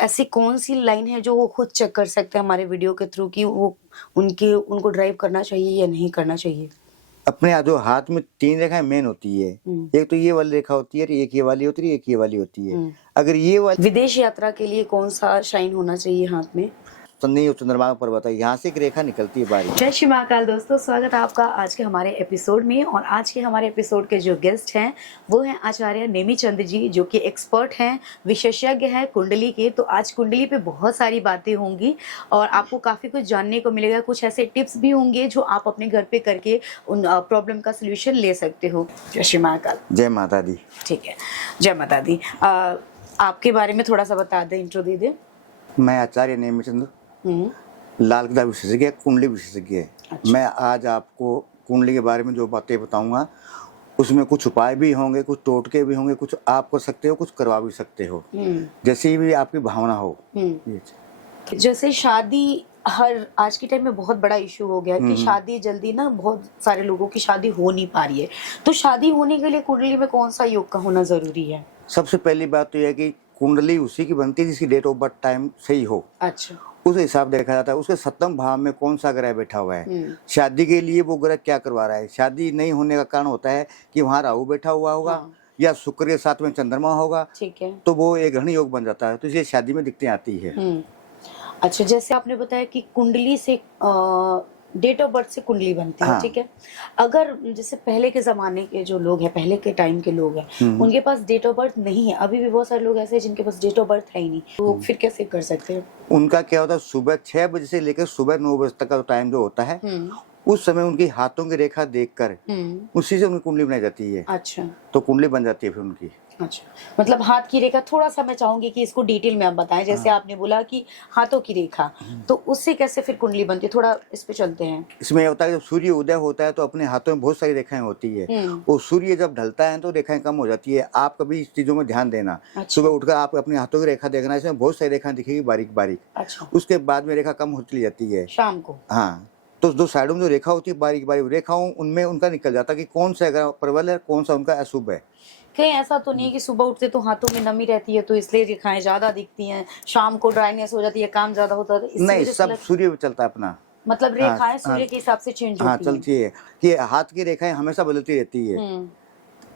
ऐसी कौन सी लाइन है जो वो खुद चेक कर सकते हैं हमारे वीडियो के थ्रू कि वो उनको ड्राइव करना चाहिए या नहीं करना चाहिए? अपने जो हाथ में 3 रेखाएं मेन होती है। एक तो ये वाली रेखा होती है, एक ये वाली होती है, एक ये वाली होती है। अगर ये वाली विदेश यात्रा के लिए कौन सा शाइन होना चाहिए हाथ में? संधि और चंद्रमा पर्वत है, यहाँ से एक रेखा निकलती है बारीक। जय श्री महाकाल दोस्तों, स्वागत है आपका आज के हमारे एपिसोड में। और आज के हमारे एपिसोड के जो गेस्ट हैं वो हैं आचार्य नेमिचंद जी, जो कि एक्सपर्ट हैं, विशेषज्ञ हैं कुंडली के। तो आज कुंडली पे बहुत सारी बातें होंगी और आपको काफ़ी कुछ जानने को मिलेगा। कुछ ऐसे टिप्स भी होंगे जो आप अपने घर पे करके उन प्रॉब्लम का सोल्यूशन ले सकते हो। जय श्री महाकाल। जय माता दी। ठीक है, जय माता दी। आपके बारे में थोड़ा सा बता दें, इंट्रो दे दें। मैं आचार्य नेमिचंद, लाल किताब विशेषज्ञ, कुंडली विशेषज्ञ। अच्छा। मैं आज आपको कुंडली के बारे में जो बातें बताऊंगा उसमें कुछ उपाय भी होंगे, कुछ टोटके भी होंगे, कुछ आप कर सकते हो, कुछ करवा भी सकते हो, जैसी भी आपकी भावना हो। जैसे शादी हर आज के टाइम में बहुत बड़ा इशू हो गया कि शादी जल्दी ना, बहुत सारे लोगों की शादी हो नहीं पा रही है। तो शादी होने के लिए कुंडली में कौन सा योग का होना जरूरी है? सबसे पहली बात तो यह है कि कुंडली उसी की बनती है जिसकी डेट ऑफ बर्थ टाइम सही हो। अच्छा। उस हिसाब देखा जाता है उसके सप्तम भाव में कौन सा ग्रह बैठा हुआ है, शादी के लिए वो ग्रह क्या करवा रहा है। शादी नहीं होने का कारण होता है कि वहाँ राहु बैठा हुआ होगा, या शुक्र के साथ में चंद्रमा होगा। ठीक है। तो वो एक घनी योग बन जाता है, तो इसलिए शादी में दिक्कतें आती है। अच्छा, जैसे आपने बताया कि कुंडली से डेट ऑफ बर्थ से कुंडली बनती है। ठीक है। अगर जैसे पहले के जमाने के जो लोग हैं, पहले के टाइम के लोग हैं, उनके पास डेट ऑफ बर्थ नहीं है, अभी भी बहुत सारे लोग ऐसे हैं जिनके पास डेट ऑफ बर्थ है ही नहीं, तो फिर कैसे कर सकते हैं? उनका क्या होता है, सुबह 6 बजे से लेकर सुबह 9 बजे तक का टाइम जो होता है, उस समय उनकी हाथों की रेखा देखकर उसी से उनकी कुंडली बनाई जाती है। अच्छा। तो कुंडली बन जाती है फिर उनकी। अच्छा, मतलब हाथ की रेखा थोड़ा सा मैं चाहूंगी कि इसको डिटेल में आप बताएं। जैसे आपने बोला कि हाथों की रेखा, तो उससे कैसे फिर कुंडली बनती है, थोड़ा इस पे चलते हैं। इसमें होता है जब सूर्य उदय होता है तो अपने हाथों में बहुत सारी रेखाएं होती है, और सूर्य जब ढलता है तो रेखाएं कम हो जाती है। आप कभी इस चीजों में ध्यान देना। अच्छा। सुबह उठकर आप अपने हाथों की रेखा देखना, इसमें बहुत सारी रेखाएं दिखेगी बारीक बारीक। अच्छा। उसके बाद में रेखा कम होती जाती है शाम को। हाँ, तो जो साइडों में जो रेखा होती है बारीक बारीक रेखाओं, उनमें उनका निकल जाता है कि कौन सा ग्रह प्रबल है, कौन सा उनका अशुभ है। कहीं ऐसा तो नहीं है कि सुबह उठते तो हाथों में नमी रहती है तो इसलिए रेखाएं ज्यादा दिखती हैं, शाम को ड्राइनेस हो जाती है, काम ज्यादा होता है? नहीं, सब सूर्य चलता है अपना, मतलब रेखाएं सूर्य के हिसाब से चेंज होती हैं। चलती है कि हाथ की रेखाएं हमेशा बदलती रहती है।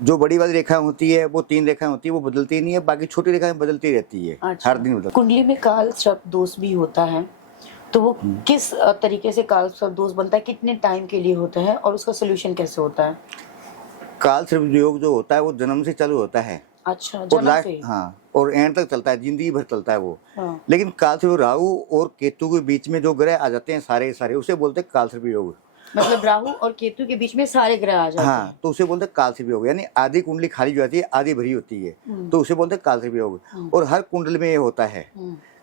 जो बड़ी वाली रेखाएं होती है वो 3 रेखाएं होती है, वो बदलती नहीं है, बाकी छोटी रेखाएं बदलती रहती है। अच्छा। हर दिन बदलती। कुंडली में काल सर्प दोष भी होता है, तो वो किस तरीके से काल सर्प दोष बनता है, कितने टाइम के लिए होता है और उसका सोल्यूशन कैसे होता है? काल सर्प योग जो होता है वो जन्म से चालू होता है। अच्छा, और जन्म लास्ट से? हाँ, और एंड तक चलता है, जिंदगी भर चलता है वो। लेकिन काल सर्प राहु और केतु के बीच में जो ग्रह आ जाते हैं सारे उसे बोलते हैं काल सर्प योग। मतलब राहु और केतु के बीच में सारे ग्रह आ जाते हैं। हाँ, तो उसे बोलते हैं काल सर्प योग, यानी आधी कुंडली खाली जो जाती है आधी भरी होती है, तो उसे बोलते हैं काल सर्प योग। और हर कुंडली में ये होता है,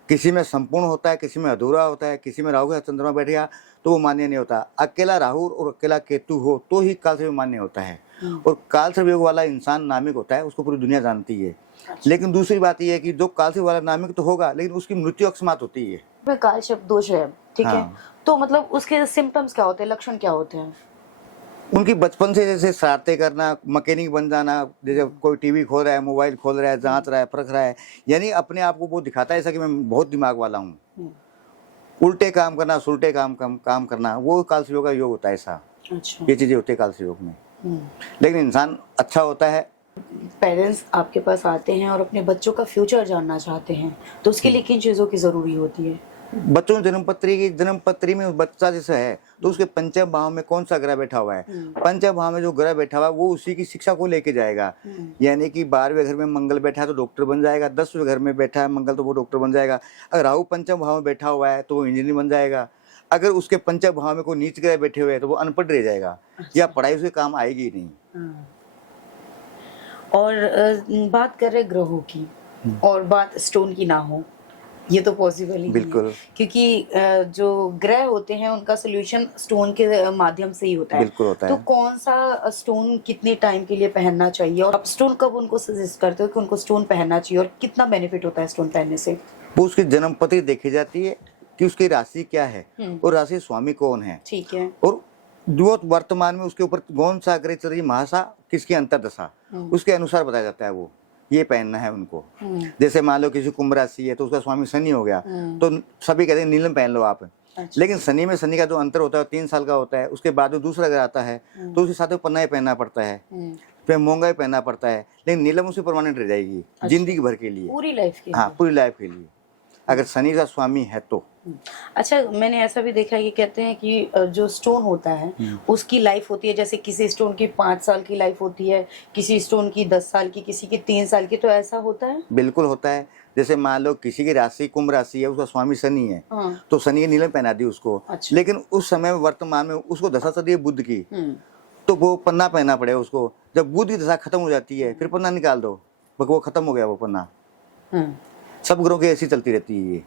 किसी में संपूर्ण होता है, किसी में अधूरा होता है, किसी में राहु या चंद्रमा बैठ गया तो वो मान्य नहीं होता। अकेला राहु और अकेला केतु हो तो ही काल सर्प मान्य होता है। और काल सर्प योग वाला इंसान नामिक होता है, उसको पूरी दुनिया जानती है। अच्छा। लेकिन दूसरी बात यह है कि जो काल सर्प वाला नामिक तो होगा, लेकिन उसकी मृत्यु अकस्मात होती है। काल सर्प दोष है, ठीक है। तो मतलब उसके सिम्टम्स क्या होते हैं, लक्षण क्या होते हैं? उनकी बचपन से जैसे शरारतें करना, मैकेनिक बन जाना, जैसे कोई टीवी खोल रहा है, मोबाइल खोल रहा है, जांच रहा है, परख रहा है, यानी अपने आप को वो दिखाता है ऐसा कि मैं बहुत दिमाग वाला हूँ। उल्टे काम करना, सुलटे काम करना, वो काल सर्प का योग होता है ऐसा। अच्छा। ये चीजें होती है काल सर्प योग में। लेकिन इंसान अच्छा होता है। पेरेंट्स आपके पास आते हैं और अपने बच्चों का फ्यूचर जानना चाहते हैं, तो उसके लिए किन चीजों की जरूरी होती है? बच्चों की जन्मपत्री में बच्चा जैसे है तो उसके पंचम भाव में कौन सा ग्रह बैठा हुआ है, पंचम भाव में जो ग्रह बैठा हुआ है वो उसी की शिक्षा को लेके जाएगा। यानी कि 12वें घर में मंगल बैठा है तो डॉक्टर बन जाएगा, 10वें घर में बैठा है मंगल तो वो डॉक्टर बन जाएगा। अगर राहु पंचम भाव में बैठा हुआ है तो वो इंजीनियर बन जाएगा। अगर उसके पंचम भाव में कोई नीच ग्रह बैठे हुए हैं तो वो अनपढ़ रह जाएगा। अच्छा। या पढ़ाई उसके काम आएगी ही नहीं। और बात कर रहे ग्रहों की और बात स्टोन की ना हो, ये तो पॉसिबल ही बिल्कुल है, क्योंकि जो ग्रह होते हैं उनका सोल्यूशन स्टोन के माध्यम से ही होता है। बिल्कुल होता तो है। कौन सा स्टोन कितने टाइम के लिए पहनना चाहिए और आप स्टोन कब उनको सजेस्ट करते हो कि उनको स्टोन पहनना चाहिए और कितना बेनिफिट होता है स्टोन पहनने से? वो उसकी जन्मपत्री देखी जाती है कि उसकी राशि क्या है और राशि स्वामी कौन है। ठीक है। और जो वर्तमान में उसके ऊपर कौन सा ग्रह चल रही महासा, किसकी अंतर्दशा, उसके अनुसार बताया जाता है वो ये पहनना है उनको। जैसे मान लो किसी कुंभ राशि है तो उसका स्वामी शनि हो गया, तो सभी कहते हैं नीलम पहन लो आप। अच्छा। लेकिन शनि में शनि का जो अंतर होता है 3 साल का होता है, उसके बाद में दूसरा ग्रह आता है, तो उसके साथ में पन्ना ही पहनना पड़ता है, फिर मूंगा ही पहनना पड़ता है। लेकिन नीलम उसकी परमानेंट रह जाएगी जिंदगी भर के लिए, पूरी लाइफ के हाँ पूरी लाइफ के लिए, अगर शनि का स्वामी है तो। अच्छा, मैंने ऐसा भी देखा है कि कहते हैं कि जो स्टोन होता है उसकी लाइफ होती है, जैसे किसी स्टोन की 5 साल की लाइफ होती है, किसी स्टोन की 10 साल की, किसी की 3 साल की, तो ऐसा होता है? बिल्कुल होता है। जैसे मान लो किसी की राशि कुंभ राशि है, उसका स्वामी शनि है, हाँ। तो शनि की नीलम पहना दी उसको। अच्छा। लेकिन उस समय वर्तमान में उसको दशा चल रही है बुध की, तो वो पन्ना पहनना पड़ेगा उसको। जब बुध की दशा खत्म हो जाती है फिर पन्ना निकाल दो, वो खत्म हो गया वो पन्ना। सब ग्रहों की ऐसी चलती रहती है ये।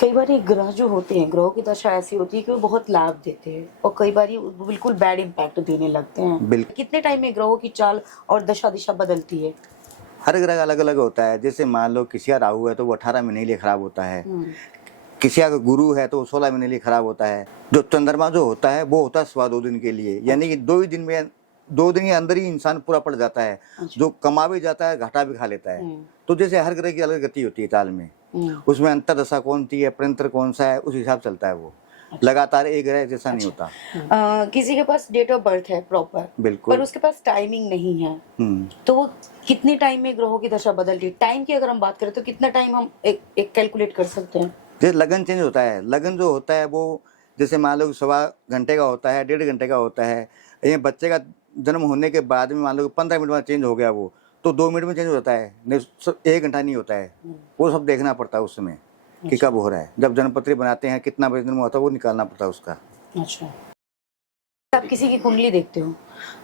कई बार ये ग्रह जो होते हैं, ग्रहों की दशा ऐसी होती है कि वो बहुत लाभ देते हैं और कई बार ये बिल्कुल बैड इम्पैक्ट देने लगते हैं। कितने टाइम में ग्रहों की चाल और दशा दिशा बदलती है? हर ग्रह अलग अलग होता है। जैसे मान लो किसी का राहु है तो वो 18 महीने के लिए खराब होता है, किसी का गुरु है तो 16 महीने के लिए खराब होता है। जो चंद्रमा जो होता है वो होता है सवा 2 दिन के लिए, यानी कि 2 ही दिन में, 2 दिन के अंदर ही इंसान पूरा पड़ जाता है। जो कमा भी जाता है घाटा भी खा लेता है। तो जैसे हर ग्रह की अलग गति होती है चाल में, उसमें अंतर दशा कौन सी है, प्रंतर कौन सा है, उस हिसाब चलता है वो। लगातार एक ग्रह जैसा नहीं होता। किसी के पास डेट ऑफ बर्थ है प्रॉपर, बिल्कुल, पर उसके पास टाइमिंग नहीं है, तो वो कितने टाइम में ग्रहों की दशा बदलती है? टाइम की अगर हम बात करें तो कितना टाइम हम एक कैलकुलेट कर सकते हैं? जैसे लगन चेंज होता है, लगन जो होता है वो जैसे मान लो 1.25 घंटे का होता है, 1.5 घंटे का होता है। ये बच्चे का जन्म होने के बाद में मान लो 15 मिनट में चेंज हो गया वो, तो 2 मिनट में चेंज हो जाता है, नहीं 1 घंटा नहीं होता है। वो सब देखना पड़ता है उस समय कि कब हो रहा है। जब जन्मपत्री बनाते हैं कितना बजे जन्म होता है वो निकालना पड़ता है उसका। अच्छा, आप किसी की कुंडली देखते हो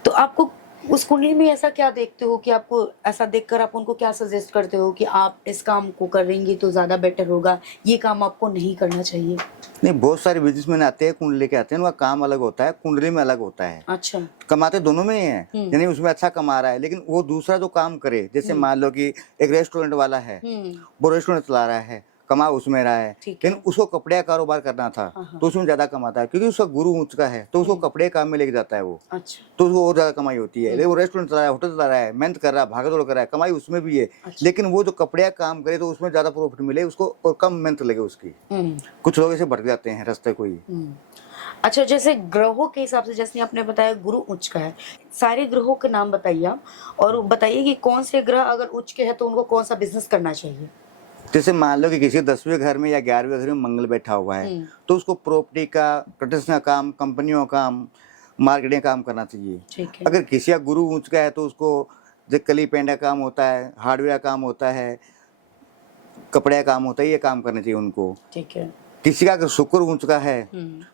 तो आपको उस कुंडली में ऐसा क्या देखते हो कि आपको ऐसा देखकर आप उनको क्या सजेस्ट करते हो कि आप इस काम को करेंगे तो ज्यादा बेटर होगा, ये काम आपको नहीं करना चाहिए? नहीं, बहुत सारे बिजनेसमैन आते हैं कुंडली लेके आते हैं, उनका काम अलग होता है, कुंडली में अलग होता है। अच्छा। कमाते दोनों में ही है, यानी उसमें अच्छा कमा रहा है, लेकिन वो दूसरा जो काम करे, जैसे मान लो कि एक रेस्टोरेंट वाला है, वो रेस्टोरेंट चला रहा है, कमा उसमें रहा है, लेकिन उसको कपड़े का कारोबार करना था तो उसमें ज्यादा कमाता है, क्योंकि उसका गुरु ऊंच का है तो उसको कपड़े काम में लेके जाता है वो। अच्छा। तो उसको और ज्यादा कमाई होती है। लेकिन वो रेस्टोरेंट चला रहा है, होटल चला रहा है, मेहनत कर रहा है, भागदौड़ कर रहा है, कमाई उसमें भी है। लेकिन वो जो कपड़े का काम करे तो उसमें ज्यादा प्रॉफिट मिले उसको और कम मेहनत लगे उसकी। कुछ लोग ऐसे भटक जाते हैं रास्ते को ही। अच्छा, जैसे ग्रहों के हिसाब से जैसे आपने बताया गुरु उच्च का है, सारे ग्रहों के नाम बताइए आप और बताइए कि कौन से ग्रह अगर उच्च के हैं तो उनको कौन सा बिजनेस करना चाहिए? जैसे मान लो कि किसी 10वें घर में या 11वें घर में मंगल बैठा हुआ है तो उसको प्रॉपर्टी का, प्रतिष्ठा काम, कंपनियों का काम, मार्केटिंग काम करना चाहिए। अगर किसी का गुरु ऊंच का है तो उसको जो कली पेंट का काम होता है, हार्डवेयर का काम होता है, कपड़े का काम होता है, ये काम करना चाहिए उनको। ठीक है। किसी का अगर शुक्र ऊंच का है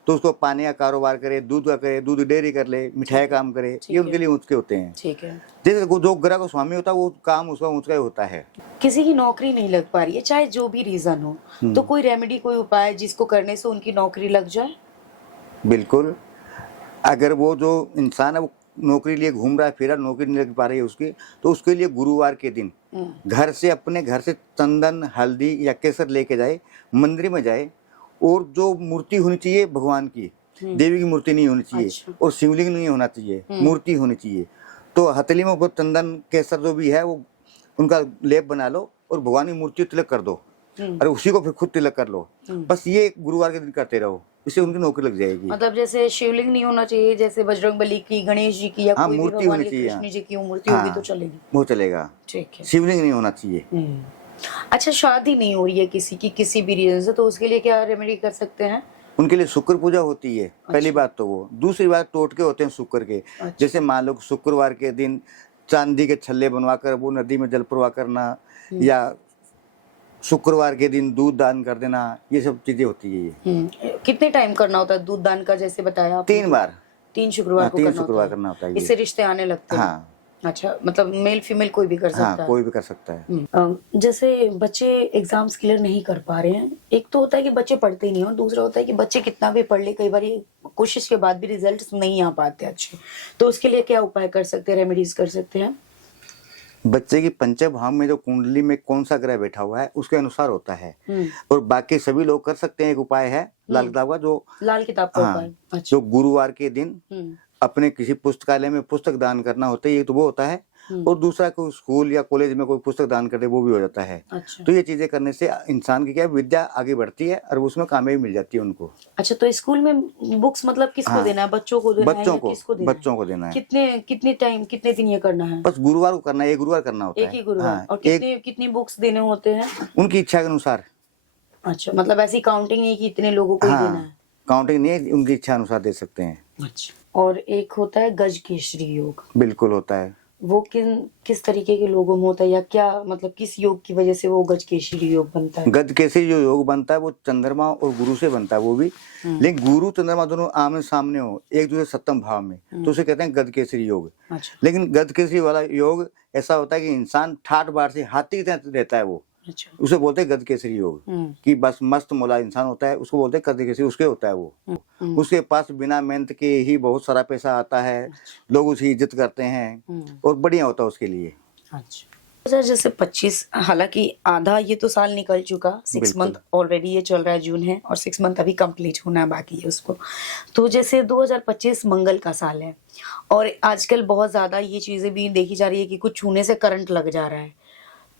तो उसको पानी का कारोबार करे, दूध का करे, दूध डेयरी कर ले, मिठाई काम करे, ये उनके लिए ऊंच के होते हैं। ठीक है। जैसे जो ग्रह का स्वामी होता है वो काम उसका ऊंच का ही होता है। किसी की नौकरी नहीं लग पा रही है, चाहे जो भी रीजन हो, तो कोई रेमेडी, कोई उपाय जिसको करने से उनकी नौकरी लग जाए? बिल्कुल, अगर वो जो इंसान है वो नौकरी लिए घूम रहा है, फिर नौकरी नहीं लग पा रही है उसकी, तो उसके लिए गुरुवार के दिन घर से, अपने घर से चंदन, हल्दी या केसर लेके जाए, मंदिर में जाए, और जो मूर्ति होनी चाहिए भगवान की, देवी की मूर्ति नहीं होनी चाहिए। अच्छा। और शिवलिंग नहीं होना चाहिए, मूर्ति होनी चाहिए। तो हथेली में वो चंदन केसर जो भी है वो उनका लेप बना लो और भगवान की मूर्ति तिलक कर दो, और उसी को फिर खुद तिलक कर लो। बस ये गुरुवार के दिन करते रहो, इससे उनकी नौकरी लग जाएगी। मतलब जैसे शिवलिंग नहीं होना चाहिए, जैसे बजरंगबली की, गणेश जी की, या कोई मूर्ति होनी चाहिए, कृष्ण जी की मूर्ति होगी तो चलेगी, वो चलेगा। ठीक है, शिवलिंग नहीं होना चाहिए। अच्छा, शादी नहीं हो रही है किसी की, किसी भी रीजन से, तो उसके लिए क्या रेमेडी कर सकते हैं? उनके लिए शुक्र पूजा होती है। अच्छा। पहली बात तो वो, दूसरी बात टोटके होते हैं शुक्र के। अच्छा। जैसे मान लो शुक्रवार के दिन चांदी के छल्ले बनवाकर वो नदी में जल प्रवाह करना, या शुक्रवार के दिन दूध दान कर देना, ये सब चीजें होती है। ये कितने टाइम करना होता है दूध दान का, जैसे बताया? 3 बार, 3 शुक्रवार को करना होता है। इससे रिश्ते आने लगते हैं। हाँ। अच्छा, मतलब मेल फीमेल कोई भी कर सकता है? कोई भी कर सकता है। जैसे बच्चे एग्जाम्स क्लियर नहीं कर पा रहे हैं, एक तो होता है कि बच्चे पढ़ते नहीं, और दूसरा होता है कि बच्चे कितना भी पढ़ ले, कई बार कोशिश के बाद भी रिजल्ट नहीं आ पाते अच्छे, तो उसके लिए क्या उपाय कर सकते हैं, रेमेडीज कर सकते हैं? बच्चे की पंचम भाव में जो कुंडली में कौन सा ग्रह बैठा हुआ है उसके अनुसार होता है, और बाकी सभी लोग कर सकते हैं। एक उपाय है लाल किताब का, जो लाल किताब का उपाय। अच्छा। जो गुरुवार के दिन अपने किसी पुस्तकालय में पुस्तक दान करना होता है, ये तो वो होता है। और दूसरा कोई स्कूल या कॉलेज में कोई पुस्तक दान कर दे, वो भी हो जाता है। अच्छा। तो ये चीजें करने से इंसान की क्या है, विद्या आगे बढ़ती है और उसमें कामयाबी मिल जाती है उनको। अच्छा, तो स्कूल में बुक्स मतलब किसको हाँ, देना है, बच्चों को देना है बच्चों या को किसको देना बच्चों को देना है। कितने टाइम कितने दिन ये करना है? बस गुरुवार को करना है, एक गुरुवार करना होता एक है। ही गुरुवार। हाँ, और एक कितनी बुक्स देने होते हैं? उनकी इच्छा के अनुसार। अच्छा, मतलब ऐसी काउंटिंग नहीं कि इतने लोगों को ही देना हाँ, है। काउंटिंग नहीं है, उनकी इच्छा अनुसार दे सकते हैं। अच्छा। और एक होता है गज केसरी योग, बिल्कुल होता है। वो किस तरीके के लोगों में होता है, या क्या मतलब किस योग की वजह से वो गज केसरी योग बनता है? गज केसरी जो योग बनता है वो चंद्रमा और गुरु से बनता है वो भी। लेकिन गुरु चंद्रमा दोनों आमने सामने हो, एक दूसरे सप्तम भाव में, तो उसे कहते हैं गज केसरी योग। अच्छा। लेकिन गज केसरी वाला योग ऐसा होता है कि इंसान ठाठ बाढ़ से हाथी की तरह रहता है वो, अच्छा। उसे बोलते हैं गज केसरी योग। कि बस मस्त मौला इंसान होता है, उसको बोलते हैं गज केसरी, उसके होता है वो। उसके पास बिना मेहनत के ही बहुत सारा पैसा आता है, लोग उसकी इज्जत करते हैं और बढ़िया होता है उसके लिए। अच्छा सर, जैसे 25, हालांकि आधा ये तो साल निकल चुका, 6 मंथ ऑलरेडी ये चल रहा है, जून है और 6 मंथ अभी कंप्लीट होना है बाकी है उसको। तो जैसे 2025 मंगल का साल है और आजकल बहुत ज्यादा ये चीजें भी देखी जा रही है कि कुछ छूने से करंट लग जा रहा है,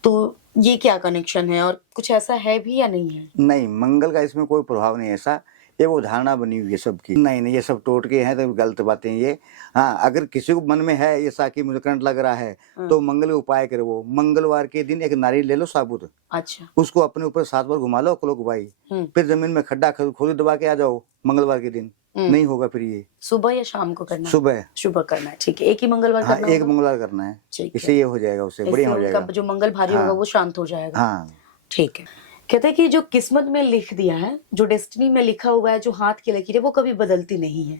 तो ये क्या कनेक्शन है और कुछ ऐसा है भी या नहीं है? नहीं, मंगल का इसमें कोई प्रभाव नहीं है ऐसा, ये वो धारणा बनी हुई है सबकी। नहीं, ये सब टोटके हैं, तो गलत बातें ये। हाँ, अगर किसी को मन में है ऐसा कि मुझे करंट लग रहा है, तो मंगल का उपाय करे। वो मंगलवार के दिन एक नारियल ले लो साबुत, अच्छा। उसको अपने ऊपर 7 बार घुमा लो क्लॉकवाइज, फिर जमीन में खड्डा खोद दबा के आ जाओ मंगलवार के दिन। नहीं होगा फिर ये। सुबह या शाम को करना है? सुबह करना है, ठीक है। एक ही मंगलवार हाँ, करना एक होगा? मंगलवार करना है, ठीक इससे ये हो जाएगा, उससे बढ़िया हो जाएगा। जो मंगल भारी होगा वो शांत हो जाएगा। हाँ, ठीक है। कहते हैं कि जो किस्मत में लिख दिया है, जो डेस्टिनी में लिखा हुआ है, जो हाथ की लकीर है, वो कभी बदलती नहीं है,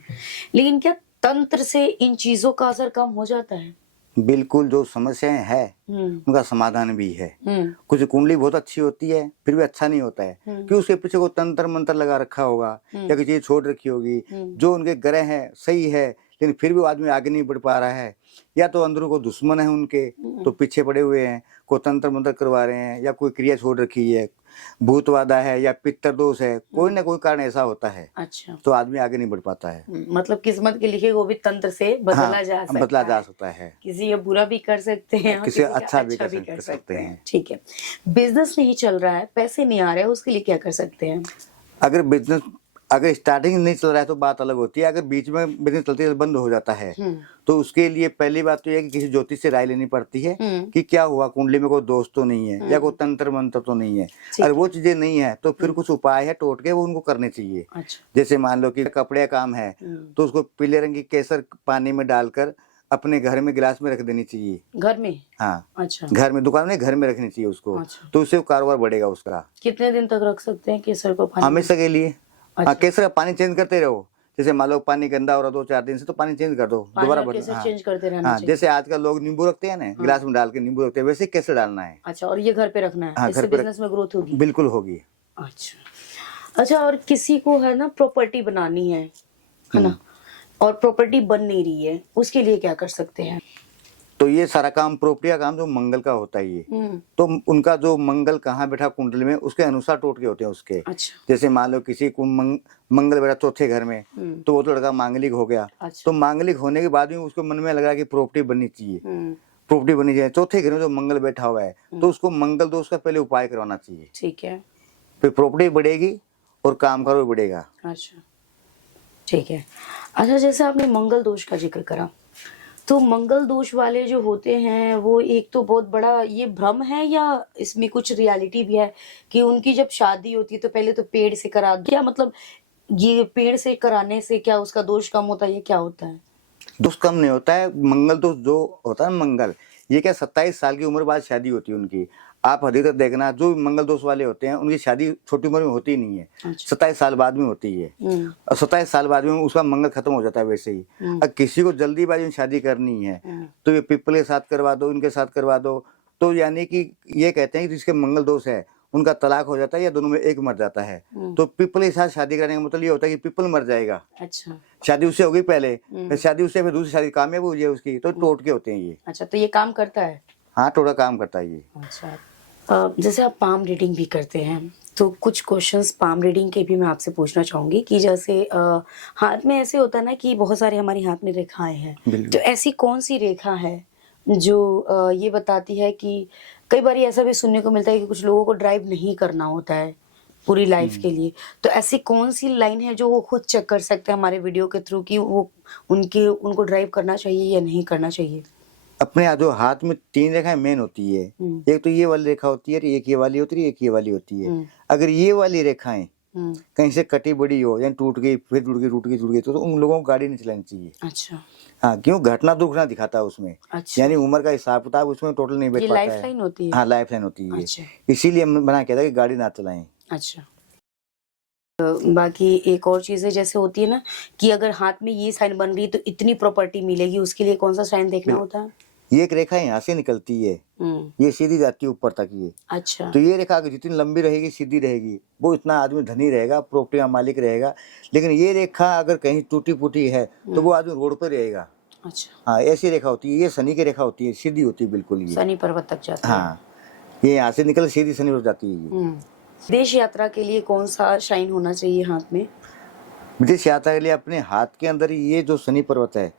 लेकिन क्या तंत्र से इन चीजों का असर कम हो जाता है? बिल्कुल। जो समस्याएं है उनका समाधान भी है। कुछ कुंडली बहुत अच्छी होती है फिर भी अच्छा नहीं होता है, कि उसके पीछे को तंत्र मंत्र लगा रखा होगा या कोई चीज छोड़ रखी होगी। जो उनके ग्रह है सही है, लेकिन फिर भी वो आदमी आगे नहीं बढ़ पा रहा है, या तो अंदरों को दुश्मन है उनके, तो पीछे पड़े हुए हैं, कोई तंत्र मंत्र करवा रहे हैं, या कोई क्रिया छोड़ रखी है, भूतवादा है या पितर दोष है, कोई ना कोई कारण ऐसा होता है। अच्छा। तो आदमी आगे नहीं बढ़ पाता है। मतलब किस्मत के लिखे वो भी तंत्र से बदला जा सकता है। बदला जा सकता है। किसी का बुरा भी कर सकते हैं, किसी का अच्छा भी कर सकते हैं। ठीक है। बिजनेस नहीं चल रहा है, पैसे नहीं आ रहे हैं, उसके लिए क्या कर सकते हैं? अगर स्टार्टिंग नहीं चल रहा है तो बात अलग होती है। अगर बीच में बिजनेस चलते बंद हो जाता है, तो उसके लिए पहली बात तो यह है कि किसी ज्योतिष से राय लेनी पड़ती है कि क्या हुआ, कुंडली में कोई दोष तो नहीं है या कोई तंत्र मंत्र तो नहीं है। अगर वो चीजें नहीं है तो फिर कुछ उपाय है टोटके, वो उनको करने चाहिए। अच्छा। जैसे मान लो कि कपड़े का काम है, तो उसको पीले रंग की केसर पानी में डालकर अपने घर में गिलास में रख देनी चाहिए। घर में? हाँ। अच्छा। घर में, दुकान में, घर में रखनी चाहिए उसको। अच्छा। तो उससे कारोबार बढ़ेगा उसका। कितने दिन तक रख सकते हैं केसर को पानी में? हमेशा के लिए। अच्छा। केसर का पानी चेंज करते रहो। जैसे मान लो पानी गंदा हो रहा 2-4 दिन से, तो पानी चेंज कर दो, दोबारा भर। केसर चेंज करते रहना हाँ, चाहिए। जैसे आजकल लोग नींबू रखते हैं ना, गिलास में डाल के नींबू रखते हैं, वैसे केसर डालना है। अच्छा, और ये घर पे रखना है? हाँ, इससे बिजनेस में ग्रोथ होगी? बिल्कुल होगी। अच्छा, और किसी को है ना प्रॉपर्टी बनानी है ना, और प्रॉपर्टी बन नहीं रही है, उसके लिए क्या कर सकते हैं? तो ये सारा काम, प्रॉपर्टी का काम जो मंगल का होता है ये, तो उनका जो मंगल कहाँ बैठा कुंडली में, उसके अनुसार टोटके होते हैं उसके। अच्छा। जैसे मान लो किसी को मंगल बैठा चौथे घर में, तो वो तो लड़का मांगलिक हो गया। अच्छा। तो मांगलिक होने के बाद भी उसको मन में लग रहा है कि प्रॉपर्टी बननी चाहिए, प्रॉपर्टी बननी चाहिए। चौथे घर में जो मंगल बैठा हुआ है, तो उसको मंगल दोष का पहले उपाय करवाना चाहिए। ठीक है। फिर प्रॉपर्टी बढ़ेगी और काम करो बढ़ेगा। अच्छा, ठीक है। अच्छा, जैसे आपने मंगल दोष का जिक्र करा, तो मंगल दोष वाले जो होते हैं वो एक तो बहुत बड़ा ये भ्रम है, या इसमें कुछ रियलिटी भी है कि उनकी जब शादी होती है तो पहले तो पेड़ से करा दो, क्या मतलब ये पेड़ से कराने से क्या उसका दोष कम होता है, ये क्या होता है? दोष कम नहीं होता है। मंगल दोष जो होता है मंगल, ये क्या 27 साल की उम्र बाद शादी होती है उनकी। आप अधिकतर देखना जो मंगल दोष वाले होते हैं उनकी शादी छोटी उम्र में होती नहीं है। अच्छा। 27 साल बाद में होती है, और 27 साल बाद में उसका मंगल खत्म हो जाता है वैसे ही। अगर किसी को जल्दीबाजी में शादी करनी है तो ये पीपल के साथ करवा दो, इनके साथ करवा दो। तो यानी कि ये कहते हैं कि जिसके मंगल दोष है उनका तलाक हो जाता है या दोनों में एक मर जाता है। तो पीपल के साथ शादी करने का मतलब ये होता है कि पीपल मर जाएगा। अच्छा। शादी उससे होगी पहले, फिर शादी उससे, फिर दूसरी शादी कामयाब हो जाए उसकी, तो टोटके होते हैं ये। अच्छा, तो ये काम करता है? हाँ, टोटका काम करता है ये। अच्छा। जैसे आप पाम रीडिंग भी करते हैं, तो कुछ क्वेश्चंस पाम रीडिंग के भी मैं आपसे पूछना चाहूंगी कि जैसे हाथ में ऐसे होता है ना कि बहुत सारे हमारे हाथ में रेखाएं हैं, तो ऐसी कौन सी रेखा है जो ये बताती है कि कई बार ऐसा भी सुनने को मिलता है कि कुछ लोगों को ड्राइव नहीं करना होता है पूरी लाइफ के लिए, तो ऐसी कौन सी लाइन है जो वो खुद चेक कर सकते हैं हमारे वीडियो के थ्रू कि वो उनको ड्राइव करना चाहिए या नहीं करना चाहिए? अपने जो हाथ में 3 रेखाएं मेन होती है, एक तो ये वाली रेखा होती है, एक ये वाली होती है, एक ये वाली होती है। अगर ये वाली रेखाएं कहीं से कटी बड़ी हो, यानी टूट गई, फिर टूट गई तो उन लोगों को गाड़ी नहीं चलानी चाहिए। अच्छा। हाँ, क्यों? घटना दुर्घटना दिखाता है उसमें। अच्छा। यानी उम्र का हिसाब किताब उसमें टोटल नहीं बैठ ये पाता लाइफ है। लाइन होती है? हाँ, लाइफ लाइन होती है। अच्छा। इसीलिए हम मना कहता है कि गाड़ी ना चलाएं। अच्छा। बाकी एक और चीज़ है, जैसे होती है ना कि अगर हाथ में ये साइन बन रही है तो इतनी प्रॉपर्टी मिलेगी, उसके लिए कौन सा साइन देखना होता है? ये एक रेखा यहाँ से निकलती है, ये सीधी जाती है ऊपर तक ये। अच्छा। तो ये रेखा अगर जितनी लंबी रहेगी, सीधी रहेगी, वो इतना आदमी धनी रहेगा, प्रॉपर्टी का मालिक रहेगा। लेकिन ये रेखा अगर कहीं टूटी फूटी है तो वो आदमी रोड पर रहेगा। अच्छा। हाँ, ऐसी रेखा होती है। ये शनि की रेखा होती है, सीधी होती है बिल्कुल ये। शनि पर्वत तक जाती है। हाँ, ये यहाँ से निकल सीधी शनि हो जाती है ये। विदेश यात्रा के लिए कौन सा शाइन होना चाहिए हाथ में? विदेश यात्रा के लिए अपने हाथ के अंदर ये जो शनि पर्वत है,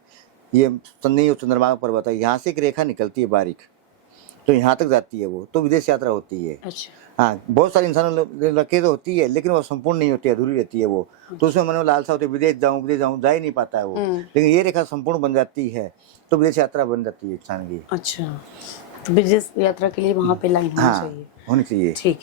ये नहीं चंद्रमा का पर्वत है, यहाँ से एक रेखा निकलती है बारीक, तो यहाँ तक जाती है वो, तो विदेश यात्रा होती है। अच्छा। हाँ, बहुत सारे इंसानों लकीर तो होती है, लेकिन वो संपूर्ण नहीं होती है, अधूरी रहती है वो। तो उसमें मन में लालसा होती है, विदेश जाऊँ, जा ही नहीं पाता है वो। लेकिन ये रेखा संपूर्ण बन जाती है तो विदेश यात्रा बन जाती है इंसान की। अच्छा, तो विदेश यात्रा के लिए वहाँ पे लाइन होनी हाँ, चाहिए। होनी चाहिए। ठीक है।